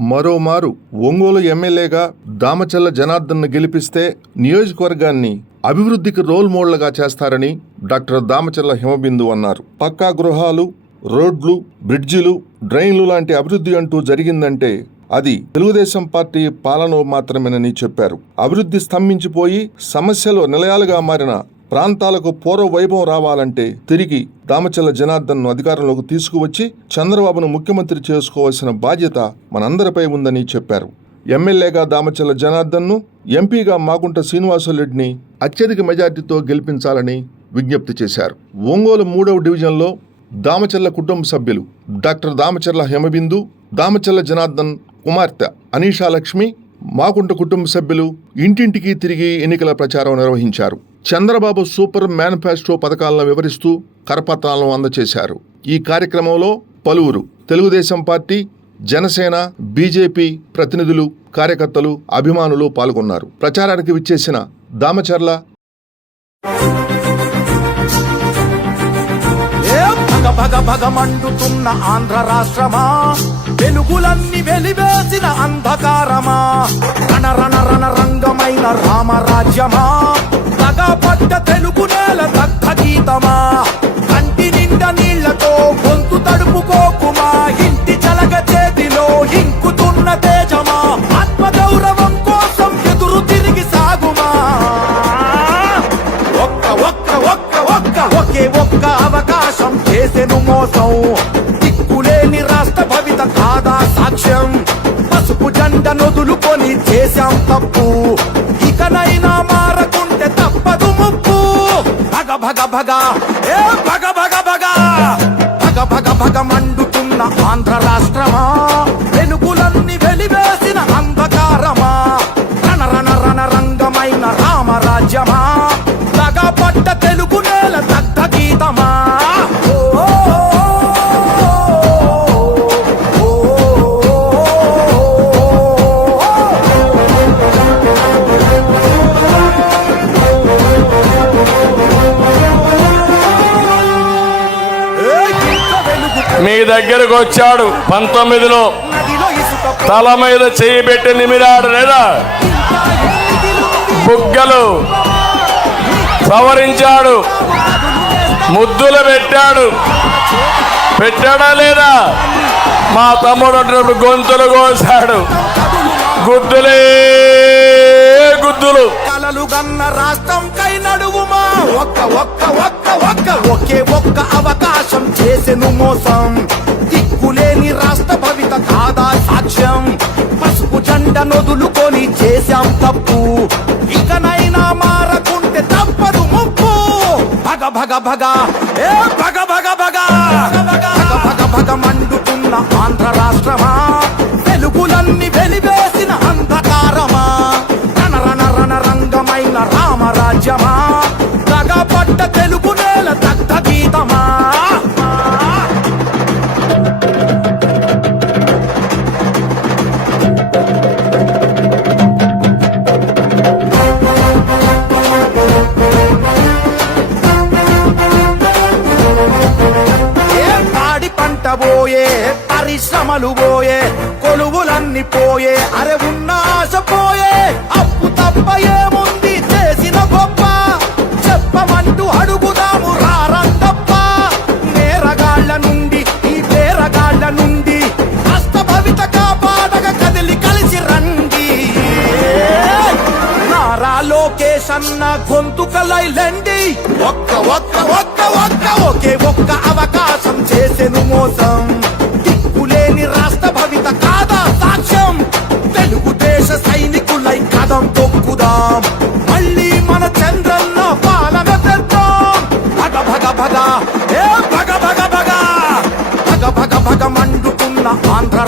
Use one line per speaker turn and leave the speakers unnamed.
మరోమారు ఒంగోలు ఎమ్మెల్యేగా దామచల్ల జనార్దన్ను గెలిపిస్తే నియోజకవర్గాన్ని అభివృద్ధికి రోల్ మోడల్గా చేస్తారని డాక్టర్ దామచల్ల హిమబిందు అన్నారు. పక్కా గృహాలు రోడ్లు బ్రిడ్జిలు డ్రైన్లు లాంటి అభివృద్ధి అంటూ జరిగిందంటే అది తెలుగుదేశం పార్టీ పాలన మాత్రమేనని చెప్పారు. అభివృద్ధి స్తంభించిపోయి సమస్యలు నిలయాలుగా మారిన ప్రాంతాలకు పూర్వ వైభవం రావాలంటే తిరిగి దామచల్ల జనార్దన్ను అధికారంలోకి తీసుకువచ్చి చంద్రబాబును ముఖ్యమంత్రి చేసుకోవాల్సిన బాధ్యత మనందరిపై ఉందని చెప్పారు. ఎమ్మెల్యేగా దామచల్ల జనార్దన్ను ఎంపీగా మాగుంట శ్రీనివాసరెడ్డిని అత్యధిక మెజార్టీతో గెలిపించాలని విజ్ఞప్తి చేశారు. ఒంగోలు మూడవ డివిజన్లో దామచల్ల కుటుంబ సభ్యులు డాక్టర్ దామచల్ల హేమబిందు దామచల్ల జనార్దన్ కుమార్తె అనీషా లక్ష్మి మాకుంట కుటుంబ సభ్యులు ఇంటింటికి తిరిగి ఎన్నికల ప్రచారం నిర్వహించారు. చంద్రబాబు సూపర్ మేనిఫెస్టో పథకాలను వివరిస్తూ కరపత్రాలను అందజేశారు ఈ కార్యక్రమంలో పలువురు తెలుగుదేశం పార్టీ జనసేన బీజేపీ ప్రతినిధులు కార్యకర్తలు అభిమానులు పాల్గొన్నారు. ప్రచారానికి విచ్చేసిన దామచర్ల
భగ భగ మండుతున్న ఆంధ్ర రాష్ట్రమా? వెలుగులన్నీ వెలివేసిన అంధకారమా? రణ రణ రణ రంగమైన రామరాజ్యమా? పడ్డ తెలుగు నేల దక్క గీతమా? కంటి నిండా నీళ్ళతో గొంతు తడుపుకోకుమా? ఇంటి చలగ చేతిలో ఇంకుతున్న తేజమా? ఆత్మ గౌరవం కోసం ఎదురు తిరిగి సాగుమా? ఒక్క ఒక్క ఒక్క ఒక్క ఒకే ఒక్క అవకాశం చేసెను మోసం. దిక్కులేని రాష్ట్ర భవిత కాదా సాక్ష్యం. పసుపు జెండ నొదులుకొని చేశాం తప్పు. భగ
దగ్గరకు వచ్చాడు. పంతొమ్మిదిలో తల మీద చేయి పెట్టి నిమిరాడు లేదా? బుగ్గలు సవరించాడు. ముద్దులు పెట్టాడు. పెట్టాడా లేదా? మా తమ్ముడు అంటున్నప్పుడు గొంతులు కోసాడు. గుద్దులే గుద్దులు.
కలలు గన్న రాష్ట్రం కై నడుగుమా ఒక్క ఒక్క ఒక్క ఒక్క. ఒకే ఒక్క అవకాశం చేసెను మోసం. దిక్కులేని రాష్ట్ర భవిత కాదా సాక్ష్యం. పసుపు జండ నొదులుకొని చేశాం తప్పు. ఇకనైనా మారకుంటే తప్పదు ముప్పు. భగ భగ భగ. ఏ భగ భగ భగ. భగ భగ భగ. మండుతున్న ఆంధ్ర రాష్ట్రమా? ప్రేమలు పోయే కొలువులన్నీ పోయే అరే ఉన్న ఆశ పోయే అప్పు తప్ప ఏముంది చేసిన గొప్ప. చెప్పమంటూ అడుగుదాము రారందప్ప నేరగాళ్ళ నుండి ఈ పేరగాళ్ళ నుండి కష్ట భవిత కాపాడగ కదిలి కలిసి రండి. నారా లోకేష్ అన్న గొంతుకలైలండి ఒక్క ఒక్క ఒక్క ఒక్క ఒకే ఒక్క అవకాశం చేసెను మోసం. మండుతున్న